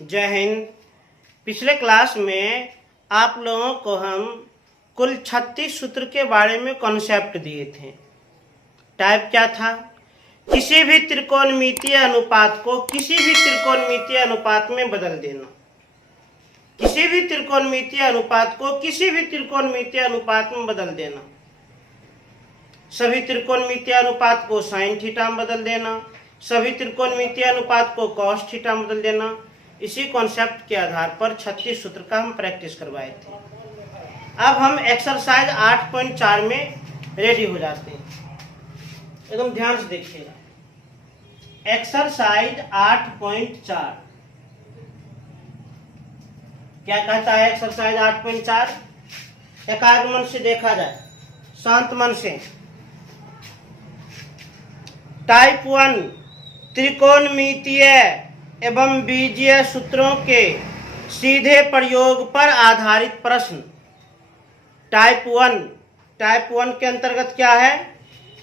जय हिंद। पिछले क्लास में आप लोगों को हम कुल 36 सूत्र के बारे में कॉन्सेप्ट दिए थे। टाइप क्या था? किसी भी त्रिकोणमितीय अनुपात को किसी भी त्रिकोणमितीय अनुपात में बदल देना। किसी भी त्रिकोणमितीय अनुपात को किसी भी त्रिकोणमितीय अनुपात में बदल देना। सभी त्रिकोणमितीय अनुपात को साइन थीटा में बदल देना। सभी त्रिकोणमितीय अनुपात को कॉस थीटा में बदल देना। इसी कॉन्सेप्ट के आधार पर 36 सूत्र का हम प्रैक्टिस करवाए थे। अब हम एक्सरसाइज 8.4 में रेडी हो जाते हैं। एकदम ध्यान से देखिएगा। एक्सरसाइज 8.4 क्या कहता है? एक्सरसाइज 8.4 एकाग्र मन से देखा जाए, शांत मन से। टाइप 1 त्रिकोणमितीय एवं बीजीय सूत्रों के सीधे प्रयोग पर आधारित प्रश्न। टाइप 1 के अंतर्गत क्या है?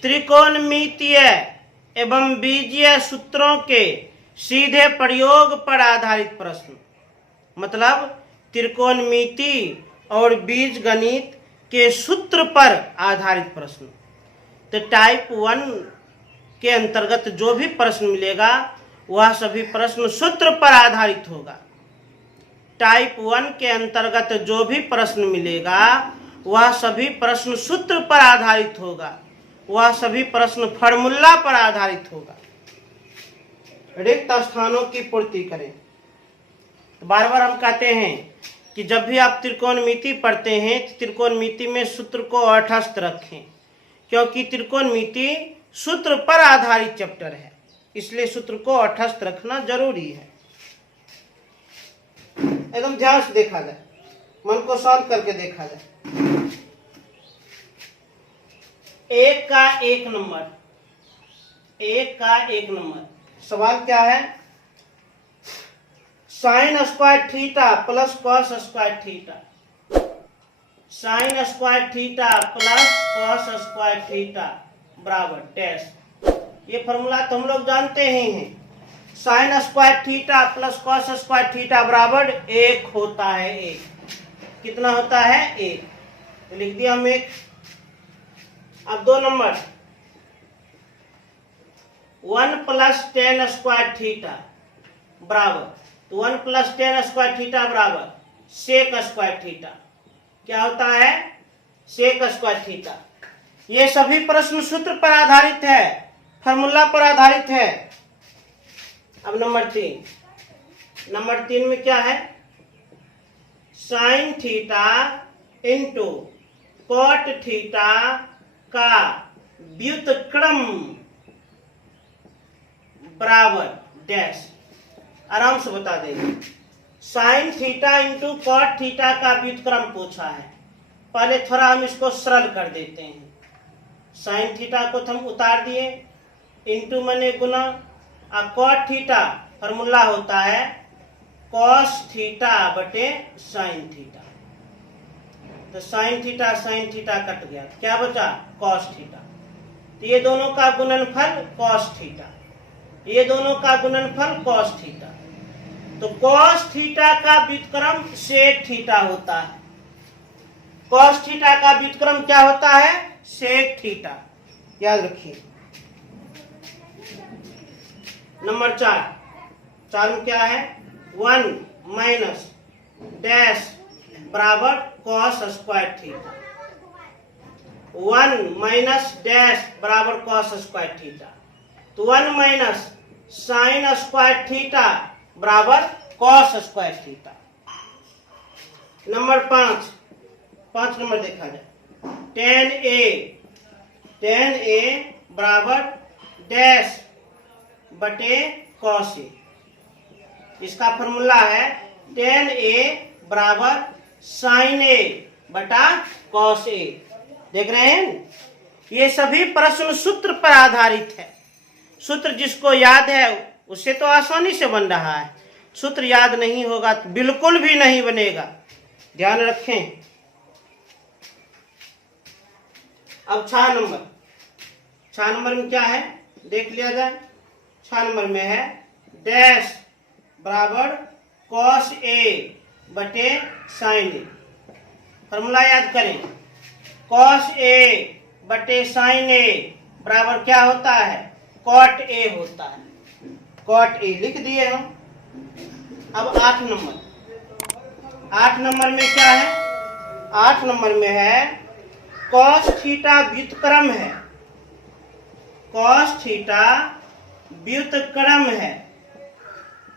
त्रिकोणमितीय एवं बीजीय सूत्रों के सीधे प्रयोग पर आधारित प्रश्न, मतलब त्रिकोणमिति और बीजगणित के सूत्र पर आधारित प्रश्न। तो टाइप 1 के अंतर्गत जो भी प्रश्न मिलेगा वह सभी प्रश्न सूत्र पर आधारित होगा। टाइप 1 के अंतर्गत जो भी प्रश्न मिलेगा वह सभी प्रश्न सूत्र पर आधारित होगा। वह सभी प्रश्न फार्मूला पर आधारित होगा। रिक्त स्थानों की पूर्ति करें। तो बार बार हम कहते हैं कि जब भी आप त्रिकोणमिति पढ़ते हैं तो त्रिकोणमिति में सूत्र को तटस्थ रखें, क्योंकि त्रिकोणमिति सूत्र पर आधारित चैप्टर है, इसलिए सूत्र को तटस्थ रखना जरूरी है। एकदम ध्यान से देखा जाए, मन को शांत करके देखा जाए। एक का एक नंबर सवाल क्या है? Sign square theta plus cos square theta. Sign square theta plus cos square theta बराबर डैश। ये फॉर्मूला तो हम लोग जानते ही हैं। Sign square theta plus cos square theta बराबर 1 होता है। 1 कितना होता है? 1। तो लिख दिया हम 1। अब 2 number 1 plus ten square theta बराबर, तो 1 प्लस टेन स्क्वायर थीटा बराबर सेक स्क्वायर थीटा। क्या होता है? Sec square theta. ये सभी प्रश्न सूत्र पर आधारित है, फार्मूला पर आधारित है। अब नंबर 3 में क्या है? Sine theta into cot theta का व्युत्क्रम बराबर डैश। आराम से बता देंगे। Sine theta into cot theta का व्युत्क्रम पूछा है। पहले थोड़ा हम इसको सरल कर देते हैं। साइन थीटा को हम उतार दिए, इंटू माने गुना, और कॉट थीटा फॉर्मूला होता है कॉस थीटा बटे साइन थीटा। तो साइन थीटा कट गया, क्या बचा? Cos theta. तो ये दोनों का गुणनफल कॉस थीटा, ये दोनों का गुणनफल कॉस थीटा। तो कॉस थीटा का व्युत्क्रम सेक थीटा होता है। कॉस थीटा का व्युत्क्रम क्या होता है? Sec theta. याद रखिए। नंबर 4 में क्या है? 1 माइनस डैश बराबर cos square theta. 1 minus dash बराबर कॉस स्क्वायर थीटा। तो 1 माइनस साइन स्क्वायर थीटा बराबर cos square theta. Number 5 number देखा जाए। tan a बराबर डैश बटे कॉस ए। इसका फॉर्मूला है tan a बराबर साइन a बटा कॉस ए। देख रहे हैं? ये सभी प्रश्न सूत्र पर आधारित है। सूत्र जिसको याद है उससे तो आसानी से बन रहा है। सूत्र याद नहीं होगा तो बिल्कुल भी नहीं बनेगा। ध्यान रखें। अब 6 नंबर में क्या है? देख लिया जाए। 6 नंबर में है डैश बराबर कॉस ए बटे साइन ए। फॉर्मूला याद करें, कॉस ए बटे साइन ए बराबर क्या होता है, कॉट ए होता है। कॉट ए लिख दिए हम। अब 8 नंबर में क्या है, 8 नंबर में है कॉस थीटा व्युत्क्रम है। कॉस थीटा व्युत्क्रम है।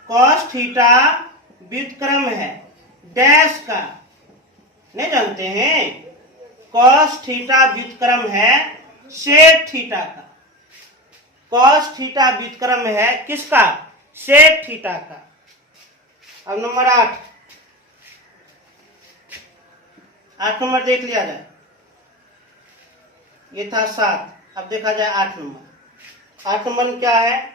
कॉस थीटा व्युत्क्रम है डैश का, नहीं जानते हैं, कॉस थीटा व्युत्क्रम है सेक थीटा का। कॉस थीटा व्युत्क्रम है किसका, सेक थीटा का। अब नंबर 8 नंबर देख लिया जाए, ये था 7, अब देखा जाए 8 नंबर। 8 नंबर में क्या है,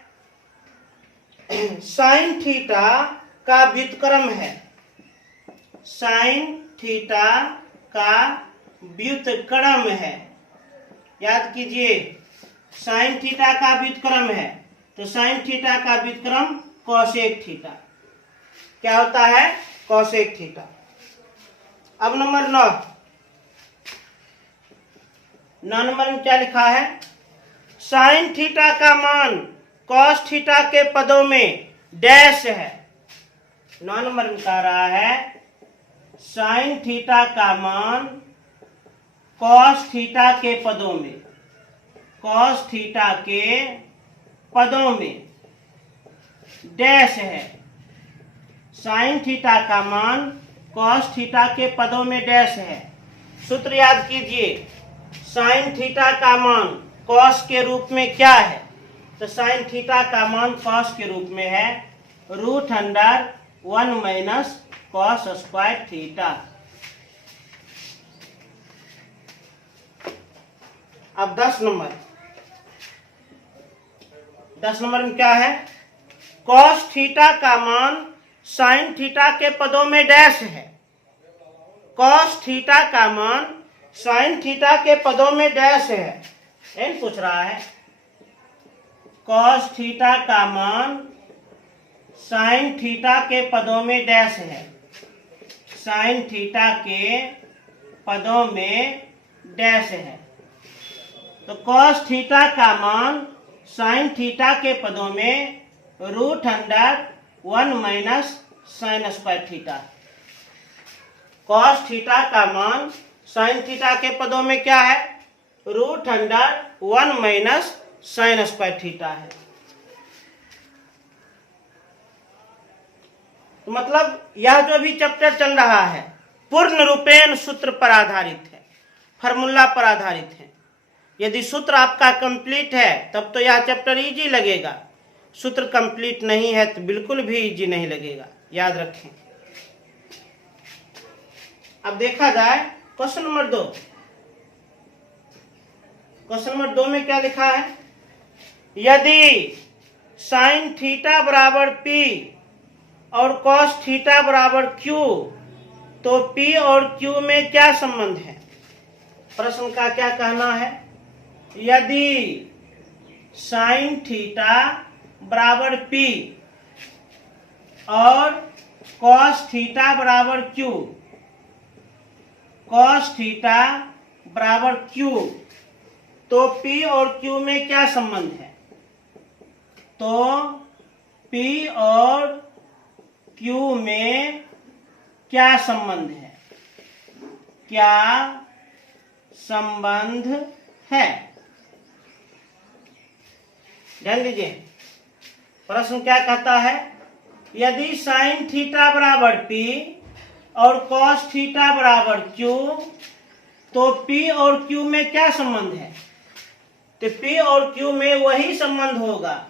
साइन थीटा का व्युत्क्रम है। साइन थीटा का व्युत्क्रम है, याद कीजिए, साइन थीटा का व्युत्क्रम है तो साइन थीटा का व्युत्क्रम कोसेक थीटा, क्या होता है, कोसेक थीटा। अब नंबर 9 नंबर में क्या लिखा है, साइन थीटा का मान कॉस थीटा के पदों में डैश है। 9 नंबर में कह रहा है साइन थीटा का मान कॉस थीटा के पदों में, कॉस थीटा के पदों में डैश है। साइन थीटा का मान कॉस थीटा के पदों में डैश है। सूत्र याद कीजिए, साइन थीटा का मान कॉस के रूप में क्या है, तो साइन थीटा का मान कॉस के रूप में है √1 माइनस कॉस स्क्वायर थीटा। अब 10 नंबर में क्या है, कॉस थीटा का मान साइन थीटा के पदों में डैश है। कॉस थीटा का मान साइन थीटा के पदों में डैश है, एन पूछ रहा है। कॉस थीटा का मान साइन थीटा के पदों में डैश है। साइन थीटा के पदों में डैश है, तो कॉस थीटा का मान साइन थीटा के पदों में √1 minus sine square theta. Cos theta का मान साइन थीटा के पदों में क्या है, √1 माइनस साइन स्क्वायर थीटा है। तो मतलब यह जो भी चैप्टर चल रहा है पूर्ण रूपेण सूत्र पर आधारित है, फार्मूला पर आधारित है। यदि सूत्र आपका कंप्लीट है तब तो यह चैप्टर इजी लगेगा, सूत्र कंप्लीट नहीं है तो बिल्कुल भी इजी नहीं लगेगा, याद रखें। अब देखा जाए क्वेश्चन नंबर 2। क्वेश्चन नंबर 2 में क्या लिखा है, यदि साइन थीटा बराबर P और कॉस थीटा बराबर Q तो P और Q में क्या संबंध है। प्रश्न का क्या कहना है, यदि साइन थीटा बराबर P और कॉस थीटा बराबर Q, कॉस थीटा बराबर Q तो P और Q में क्या संबंध है। तो P और Q में क्या संबंध है, क्या संबंध है, ध्यान दीजिए। प्रश्न क्या कहता है, यदि साइन थीटा बराबर P और कॉस थीटा बराबर Q तो P और Q में क्या संबंध है। तो P और Q में वही संबंध होगा,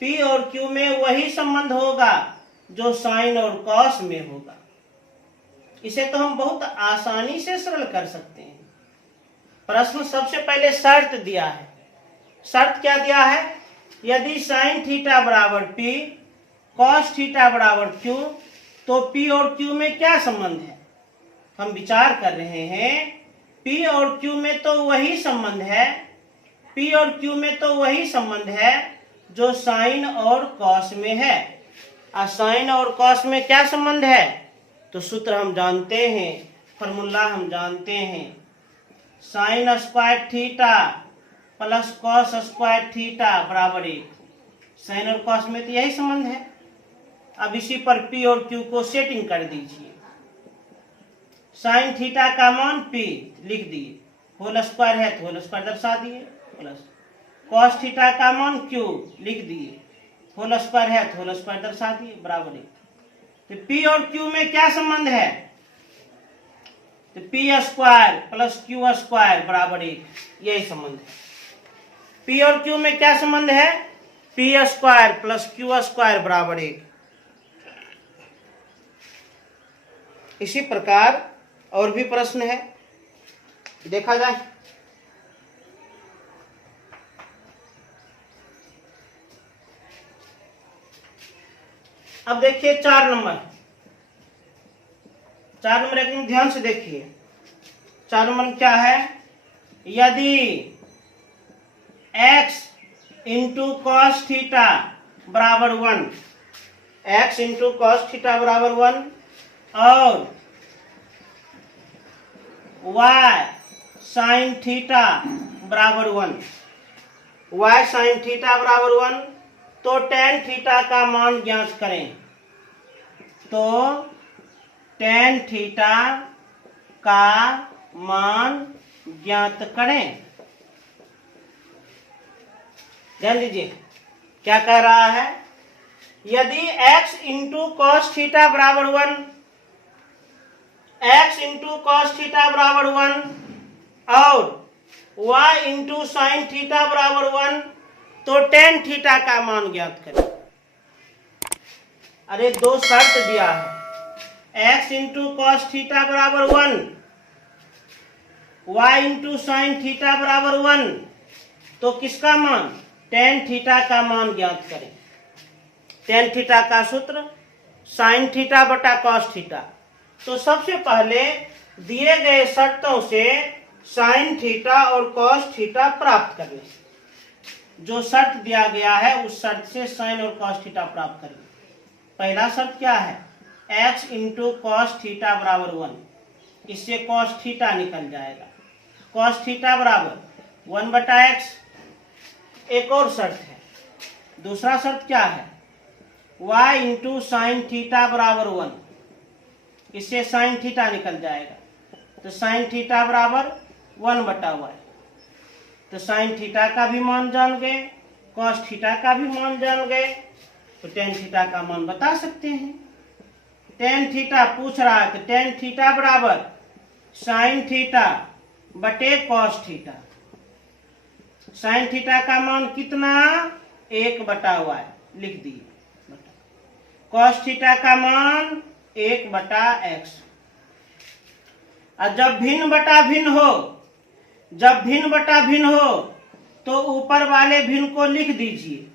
P और Q में वही संबंध होगा जो साइन और कॉस में होगा। इसे तो हम बहुत आसानी से सरल कर सकते हैं। प्रश्न सबसे पहले शर्त दिया है। शर्त क्या दिया है, यदि साइन थीटा बराबर P कॉस थीटा बराबर Q तो P और Q में क्या संबंध है। हम विचार कर रहे हैं P और Q में तो वही संबंध है, P और Q में तो वही संबंध है जो साइन और कॉस में है। साइन और कॉस में क्या संबंध है? तो सूत्र हम जानते हैं, फॉर्मूला हम जानते हैं, sign square theta plus cos square theta बराबर 1। साइन और कॉस में तो यही संबंध है। अब इसी पर पी और क्यू को सेटिंग कर दीजिए। साइन थीटा का मान पी लिख दिए, होल स्क्वायर है तो होल स्क्वायर दर्शा दिए, प्लस कॉस थीटा का मान क्यू लिख दिए, होल स्क्वायर है तो होल स्क्वायर दर्शा दिए, बराबर 1। तो पी और क्यू में क्या संबंध है? तो P square plus Q square बराबर 1, यही संबंध है। पी और क्यू में क्या संबंध है? P square plus Q square बराबर 1। इसी प्रकार और भी प्रश्न है, देखा जाए। अब देखिए 4 नंबर एकदम ध्यान से देखिए। 4 नंबर क्या है? यदि x इंटू कॉस थीटा बराबर 1, x इंटू कॉस थीटा बराबर 1 और y साइन थीटा बराबर 1, y साइन थीटा बराबर 1, तो टेन थीटा का मान ज्ञात करें। तो टेन थीटा का मान ज्ञात करें। ध्यान दीजिए क्या कह रहा है? यदि x इंटू कॉस थीटा बराबर 1, x इंटू कॉस थीटा बराबर 1 और y इंटू साइन थीटा बराबर 1, तो टेन थीटा का मान ज्ञात करें। अरे दो शर्त दिया है, x इंटू कॉस थीटा बराबर 1, y इंटू साइन थीटा बराबर 1, तो किसका मान? टेन थीटा का मान ज्ञात करें। टेन थीटा का सूत्र साइन थीटा बटा कॉस थीटा। तो सबसे पहले दिए गए शर्तों से साइन थीटा और कॉस थीटा प्राप्त कर लें। जो शर्त दिया गया है उस शर्त से साइन और कॉस थीटा प्राप्त करें। पहला शर्त क्या है? x इंटू कॉस थीटा बराबर 1, इससे कॉस थीटा निकल जाएगा, कॉस थीटा बराबर 1 बटा एक्स। एक और शर्त है, दूसरा शर्त क्या है? y इंटू साइन थीटा बराबर 1, इससे साइन थीटा निकल जाएगा, तो साइन थीटा बराबर 1 बटा y। तो साइन थीटा का भी मान जान गए, कॉस थीटा का भी मान जान गए, तो टेन थीटा का मान बता सकते हैं। टेन थीटा पूछ रहा है, तो टेन थीटा बराबर साइन थीटा बटे कॉस थीटा। साइन थीटा का मान कितना? 1 बटा y लिख दिए, कॉस थीटा का मान 1 बटा x। और जब भिन्न बटा भिन्न हो तो ऊपर वाले भिन्न को लिख दीजिए,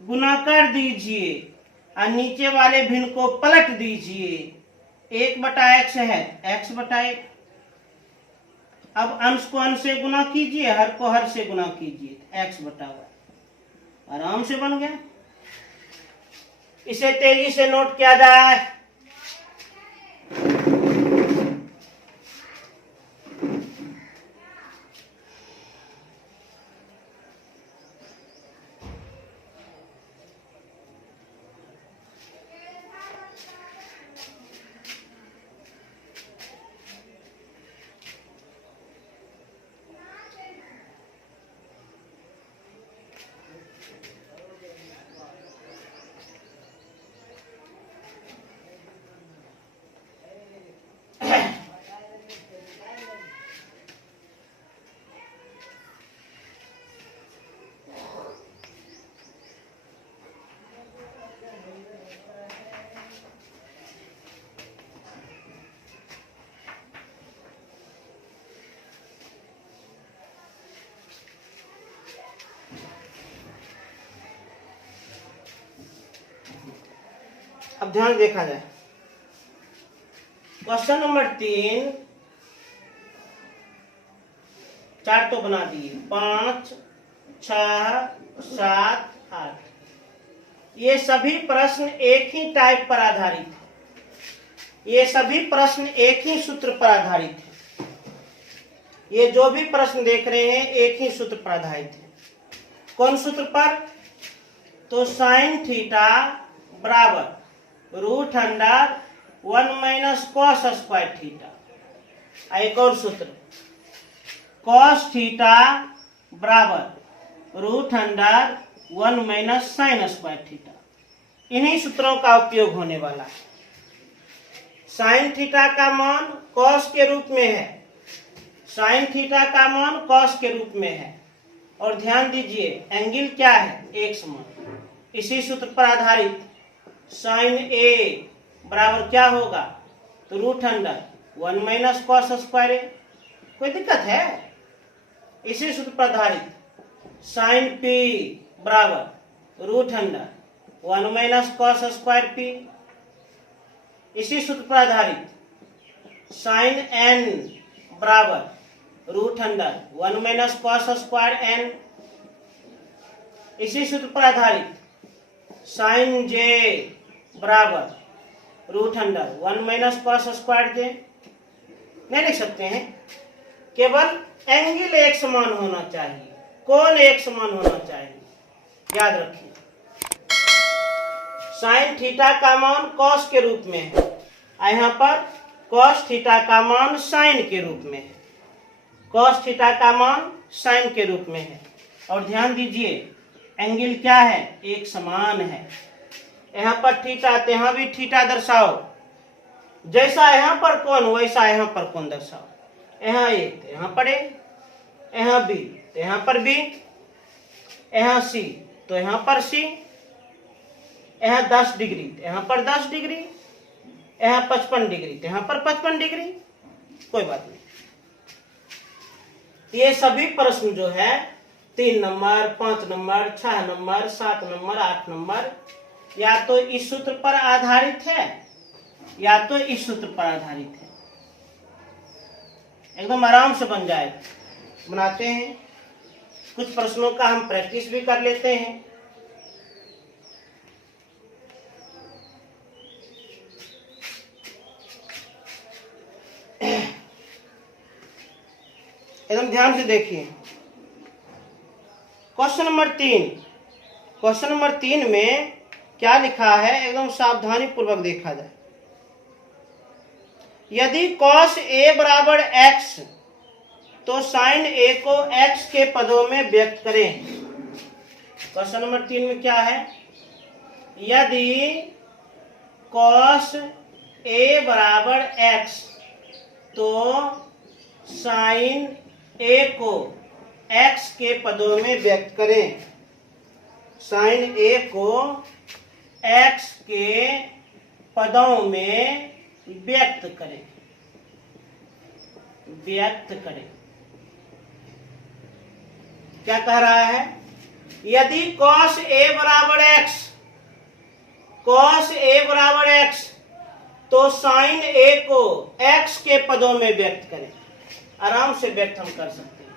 गुना कर दीजिए और नीचे वाले भिन्न को पलट दीजिए। 1 बटा x है, x बटा 1। अब अंश को अंश से गुना कीजिए, हर को हर से गुना कीजिए, x बटा y आराम से बन गया। इसे तेजी से नोट किया जाए। अब ध्यान देखा जाए, क्वेश्चन नंबर 3, 4 तो बना दिए, 5, 6, 7, 8। ये सभी प्रश्न एक ही टाइप पर आधारित है। ये सभी प्रश्न एक ही सूत्र पर आधारित है। ये जो भी प्रश्न देख रहे हैं एक ही सूत्र पर आधारित है। कौन सूत्र पर? तो साइन थीटा बराबर root under 1 minus cos square theta. एक और सूत्र कॉस थीटा बराबर root under 1 minus sine square theta. इन्हीं सूत्रों का उपयोग होने वाला है। साइन थीटा का मान कॉस के रूप में है। साइन थीटा का मान कॉस के रूप में है। और ध्यान दीजिए एंगल क्या है? एक समान। इसी सूत्र पर आधारित साइन ए बराबर क्या होगा? तो root under 1 minus cos square A. कोई दिक्कत है? इसी सूत्र पर आधारित साइन पी बराबर root under 1 minus cos square P. इसी सूत्र पर आधारित साइन एन बराबर root under 1 minus cos square N. इसी सूत्र पर आधारित साइन जे बराबर root under 1 minus cos square J. नहीं लिख सकते हैं, केवल एंगल एक समान होना चाहिए, कोण एक समान होना चाहिए। याद रखिए साइन थीटा का मान कॉस के रूप में है, यहाँ पर कॉस थीटा का मान साइन के रूप में है। कॉस थीटा का मान साइन के रूप में है। और ध्यान दीजिए एंगल क्या है? एक समान है। यहाँ पर थीटा तो यहाँ भी थीटा दर्शाओ। जैसा यहाँ पर कोण वैसा यहाँ पर कोण दर्शाओ। यहाँ ए तो यहाँ पर ए, यहाँ बी तो यहाँ पर बी, यहाँ सी तो यहाँ पर सी, यहाँ 10 डिग्री तो यहाँ पर 10 डिग्री, यहाँ 55 डिग्री तो यहाँ पर 55 डिग्री। कोई बात नहीं। ये सभी प्रश्न जो है 3 number, 5 number, 6 number, 7 number, 8 number या तो इस सूत्र पर आधारित है या तो इस सूत्र पर आधारित है। एकदम आराम से बन जाएगा। बनाते हैं कुछ प्रश्नों का, हम प्रैक्टिस भी कर लेते हैं। एकदम ध्यान से देखिए क्वेश्चन नंबर 3। क्वेश्चन नंबर 3 में क्या लिखा है एकदम सावधानी पूर्वक देखा जाए। यदि cos a बराबर x तो sin a को x के पदों में व्यक्त करें। क्वेश्चन नंबर 3 में क्या है? यदि cos a बराबर x तो sin a को x के पदों में व्यक्त करें। sin a को x के पदों में व्यक्त करें। व्यक्त करें क्या कह रहा है? यदि cos a बराबर x, cos a बराबर x तो sin a को x के पदों में व्यक्त करें। आराम से व्यक्त हम कर सकते हैं,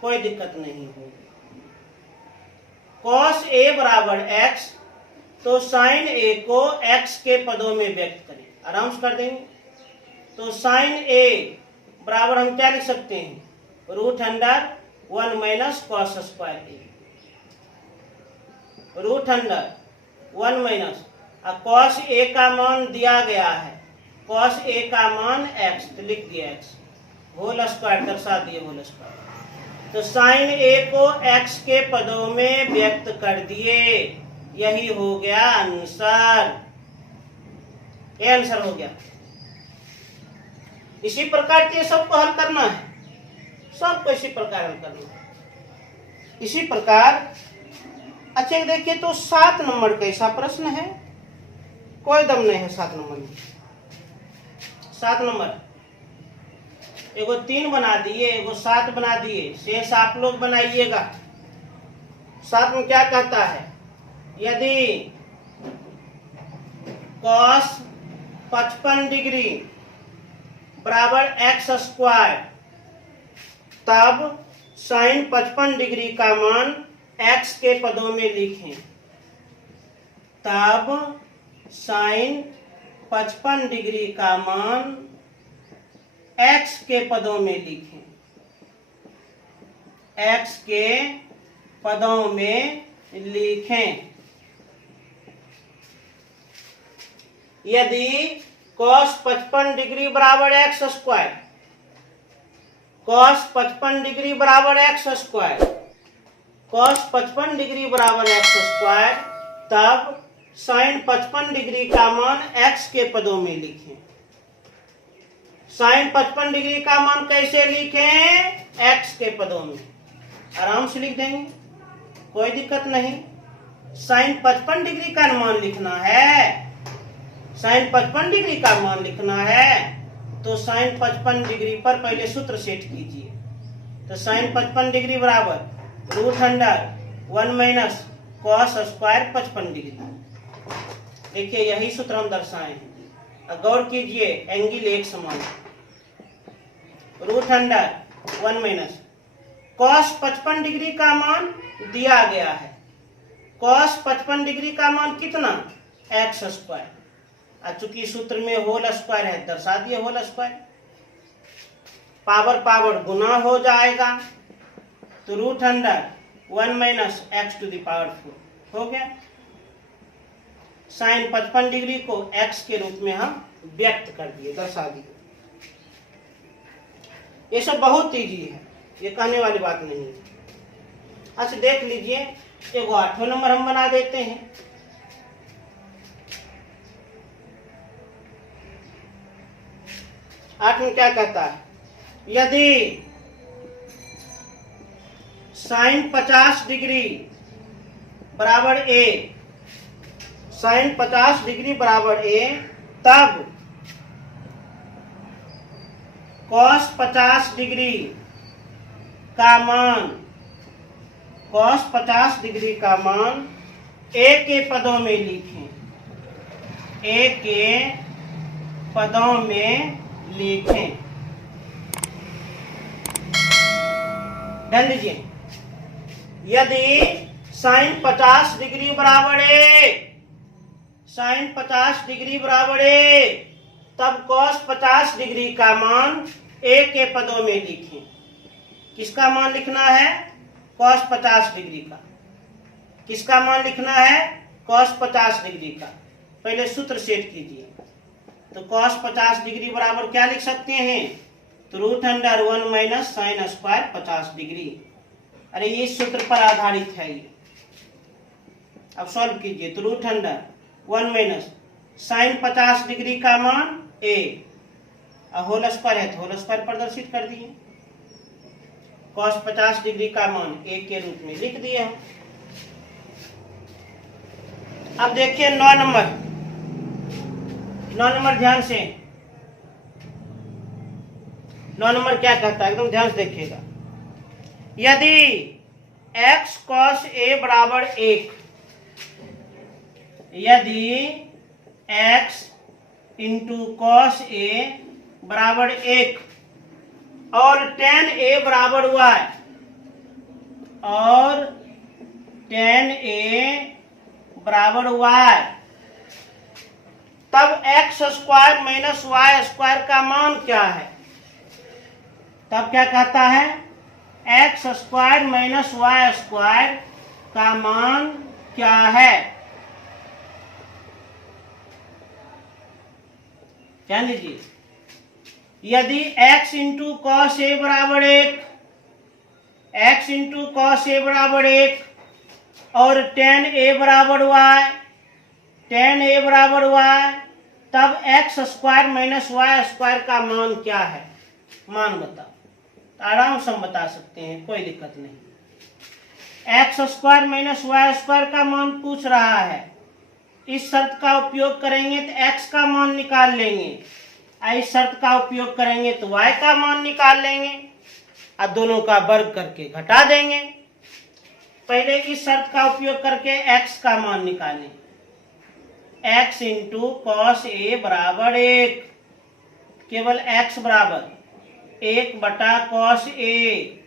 कोई दिक्कत नहीं होगी। cos a बराबर x तो sin a को x के पदों में व्यक्त करें। आराम से कर देंगे। तो sin a बराबर हम क्या लिख सकते हैं? Root under 1 minus cos square A. Root under 1 minus cos A का मान दिया गया है, कॉस ए का मान x तो लिख दिया x, होल स्क्वायर दर्शा दिए होल स्क्वायर। तो साइन ए को x के पदों में व्यक्त कर दिए। यही हो गया आंसर। ये आंसर हो गया। इसी प्रकार के सबको हल करना है, सबको इसी प्रकार हल करना है। इसी प्रकार अच्छा देखिए तो 7 नंबर कैसा प्रश्न है? कोई दम नहीं है 7 नंबर में। 7 नंबर एगो 3 बना दिए, एगो 7 बना दिए, शेष आप लोग बनाइएगा। 7 में क्या कहता है? यदि cos 55 डिग्री बराबर x स्क्वायर तब sin 55 डिग्री का मान x के पदों में लिखें। तब साइन 55 डिग्री का मान x के पदों में लिखें। x के पदों में लिखें। यदि cos 55 डिग्री बराबर एक्स स्क्वायर, cos 55 डिग्री बराबर एक्स स्क्वायर, cos 55 डिग्री बराबर एक्स स्क्वायर, तब साइन 55 डिग्री का मान x के पदों में लिखें। साइन 55 डिग्री का मान कैसे लिखें? x के पदों में। आराम से लिख देंगे, कोई दिक्कत नहीं। साइन 55 डिग्री का मान लिखना है, साइन 55 डिग्री का मान लिखना है, तो साइन 55 डिग्री पर पहले सूत्र सेट कीजिए। तो साइन 55 डिग्री बराबर root under 1 minus cos square 55 degree. देखिए यही सूत्र हम दर्शाए हैं। गौर कीजिए, एंगल एक समान, root under 1 minus cos 55 degree का मान दिया गया है। कॉस 55 डिग्री का मान कितना? X square. चूंकि सूत्र में होल स्क्वायर है, दर्शा दिए होल स्क्वायर। पावर पावर गुना हो जाएगा, तो root under 1 minus x to the power 4 हो गया। साइन 55 डिग्री को x के रूप में हम व्यक्त कर दिए, दर्शा दिए। ये सब बहुत इजी है, ये कहने वाली बात नहीं है। अच्छा देख लीजिए, एक 8वां नंबर हम बना देते हैं। आठ में क्या कहता है? यदि साइन 50 डिग्री बराबर a, साइन 50 डिग्री बराबर a, तब कॉस 50 डिग्री का मान, कॉस 50 डिग्री का मान a के पदों में लिखें। a के पदों में लिखें। ध्यान दीजिए, यदि साइन 50 डिग्री बराबर a, साइन 50 डिग्री बराबर a, तब कॉस 50 डिग्री का मान a के पदों में लिखें। किसका मान लिखना है? कॉस 50 डिग्री का। किसका मान लिखना है? कॉस 50 डिग्री का। पहले सूत्र सेट कीजिए। तो कॉस 50 डिग्री बराबर क्या लिख सकते हैं? तो root under 1 minus sine square 50 degree. अरे ये सूत्र पर आधारित है ये। अब सॉल्व कीजिए, तो root under 1 minus sine 50 degree का मान a, होल स्क्वायर है तो होल स्क्वायर प्रदर्शित कर दिए। कॉस 50 डिग्री का मान a के रूप में लिख दिए हम। अब देखिए 9 नंबर, 9 नंबर ध्यान से, 9 नंबर क्या कहता है, एकदम ध्यान से देखिएगा। यदि x cos a बराबर 1, यदि x इंटू कॉस a बराबर 1 और tan a बराबर y, और tan a बराबर y, तब x square minus y square का मान क्या है? तब क्या कहता है? x square minus y square का मान क्या है? ध्यान दीजिए, यदि x इंटू कॉस ए बराबर 1, x इंटू कॉस ए बराबर 1 और tan a बराबर y, tan a बराबर y, तब x square minus y square का मान क्या है? मान बताओ। आराम से हम बता सकते हैं, कोई दिक्कत नहीं। x square minus y square का मान पूछ रहा है। इस शर्त का उपयोग करेंगे तो x का मान निकाल लेंगे, इस शर्त का उपयोग करेंगे तो y का मान निकाल लेंगे, और दोनों का वर्ग करके घटा देंगे। पहले इस शर्त का उपयोग करके x का मान निकालें। x इंटू कॉस ए बराबर 1, केवल x बराबर 1 बटा कॉस ए,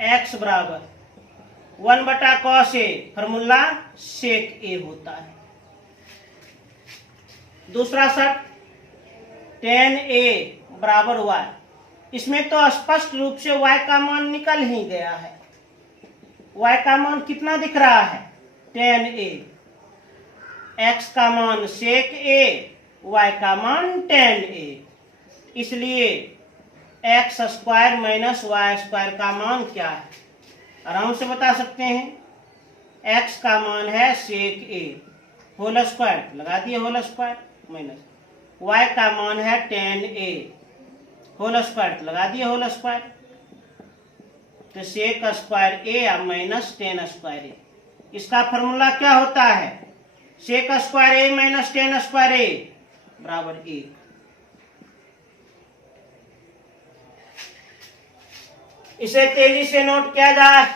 x बराबर 1/cos A, formula sec A होता है। दूसरा शर्त tan A बराबर y, इसमें तो स्पष्ट रूप से y का मान निकल ही गया है। y का मान कितना दिख रहा है? tan A, x का मान sec A, y का मान tan A, इसलिए x square minus y square का मान क्या है? आराम से बता सकते हैं। x का मान है sec A होल स्क्वायर, लगा दिए होल स्क्वायर, माइनस y का मान है tan A होल स्क्वायर, लगा दिए होल स्क्वायर, तो sec square A minus tan square A। इसका फॉर्मूला क्या होता है? sec square A minus tan square A बराबर 1। इसे तेजी से नोट किया जाए।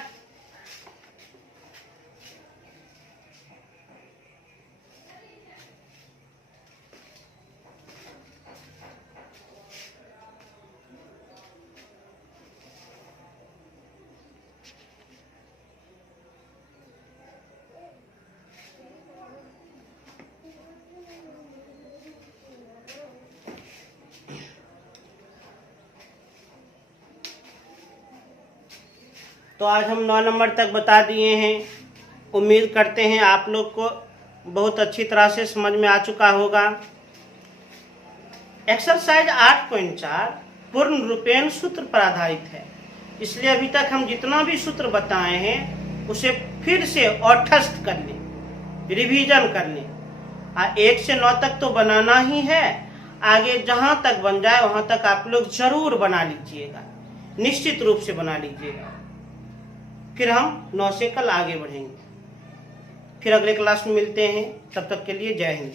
तो आज हम 9 नंबर तक बता दिए हैं। उम्मीद करते हैं आप लोग को बहुत अच्छी तरह से समझ में आ चुका होगा। एक्सरसाइज 8.4 पूर्ण रूपेण सूत्र पर आधारित है, इसलिए अभी तक हम जितना भी सूत्र बताए हैं उसे फिर से औठस्थ कर लें, रिवीजन कर लें। 1 से 9 तक तो बनाना ही है, आगे जहां तक बन जाए वहां तक आप लोग जरूर बना लीजिएगा, निश्चित रूप से बना लीजिएगा। फिर हम 9 से कल आगे बढ़ेंगे। फिर अगले क्लास में मिलते हैं, तब तक के लिए जय हिंद।